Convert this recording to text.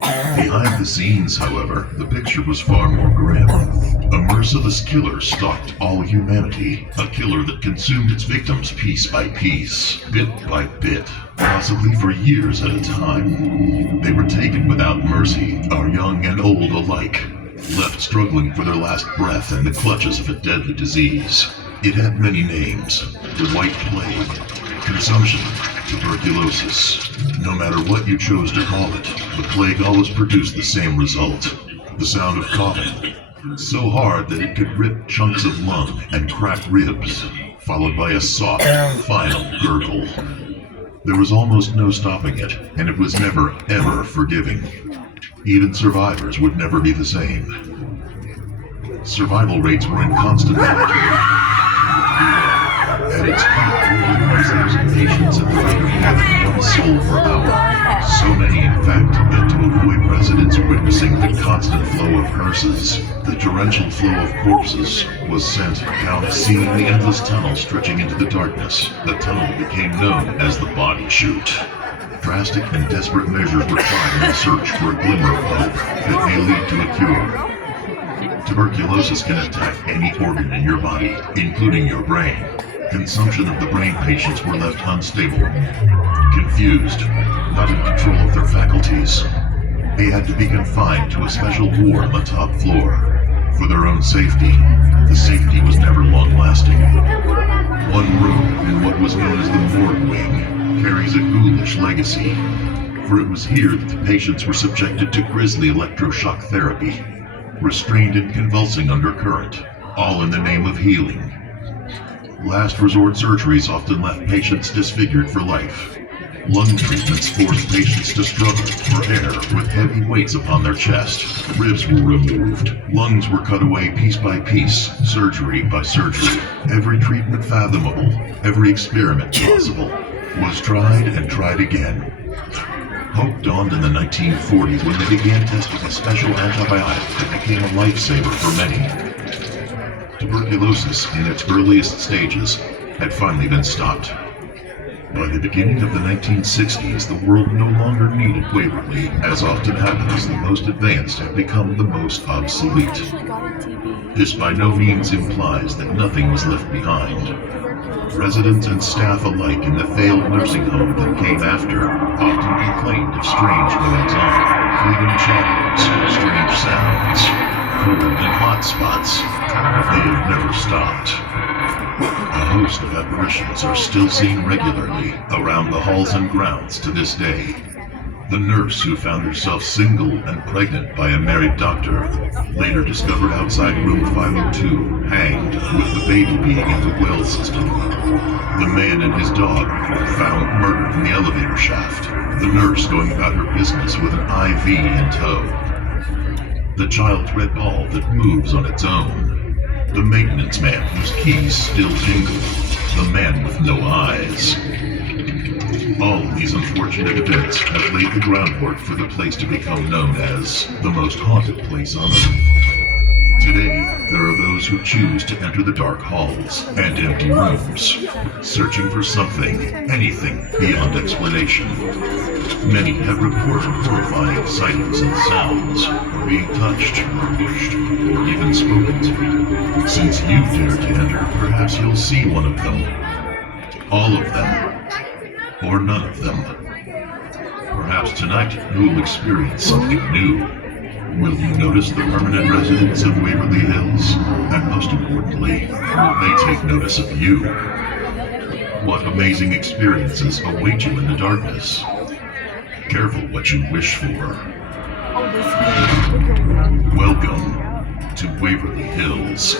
Behind the scenes, however, the picture was far more grim. A merciless killer stalked all humanity, a killer that consumed its victims piece by piece, bit by bit, possibly for years at a time. They were taken without mercy, our young and old alike, left struggling for their last breath in the clutches of a deadly disease. It had many names: the White Plague, consumption, tuberculosis. No matter what you chose to call it, the plague always produced the same result: the sound of coughing, so hard that it could rip chunks of lung and crack ribs, followed by a soft, final gurgle. There was almost no stopping it, and it was never, ever forgiving. Even survivors would never be the same. Survival rates were in constant fluctuation. At its peak, there was patients at the rate of more than one soul per hour. So many, in fact, that to avoid residents witnessing the constant flow of hearses, the torrential flow of corpses was sent down a seemingly endless tunnel stretching into the darkness. The tunnel became known as the Body Chute. Drastic and desperate measures were tried in the search for a glimmer of hope that may lead to a cure. Tuberculosis can attack any organ in your body, including your brain. Consumption of the brain patients were left unstable, confused, not in control of their faculties. They had to be confined to a special ward on the top floor. For their own safety, the safety was never long-lasting. One room in what was known as the morgue wing carries a ghoulish legacy, for it was here that the patients were subjected to grisly electroshock therapy, restrained and convulsing under current, all in the name of healing. Last resort surgeries often left patients disfigured for life. Lung treatments forced patients to struggle for air with heavy weights upon their chest. Ribs were removed. Lungs were cut away piece by piece, surgery by surgery. Every treatment fathomable, every experiment possible, was tried and tried again. Hope dawned in the 1940s when they began testing a special antibiotic that became a lifesaver for many. Tuberculosis, in its earliest stages, had finally been stopped. By the beginning of the 1960s, the world no longer needed Waverly. As often happens, the most advanced have become the most obsolete. This by no means implies that nothing was left behind. Residents and staff alike in the failed nursing home that came after often complained of strange goings-on, fleeting shadows, strange sounds, cold and hot spots. They have never stopped. A host of apparitions are still seen regularly around the halls and grounds to this day. The nurse who found herself single and pregnant by a married doctor, later discovered outside room 502, hanged with the baby being in the well system. The man and his dog found murdered in the elevator shaft. The nurse going about her business with an IV in tow. The child's red ball that moves on its own. The maintenance man whose keys still jingle. The man with no eyes. All of these unfortunate events have laid the groundwork for the place to become known as the most haunted place on Earth. Today, there are those who choose to enter the dark halls and empty rooms, searching for something, anything beyond explanation. Many have reported horrifying sightings and sounds, or being touched, or pushed, or even spoken to. Since you dare to enter, perhaps you'll see one of them. All of them. Or none of them. Perhaps tonight you will experience something new. Will you notice the permanent residents of Waverly Hills? And most importantly, will they take notice of you? What amazing experiences await you in the darkness? Careful what you wish for. Welcome to Waverly Hills.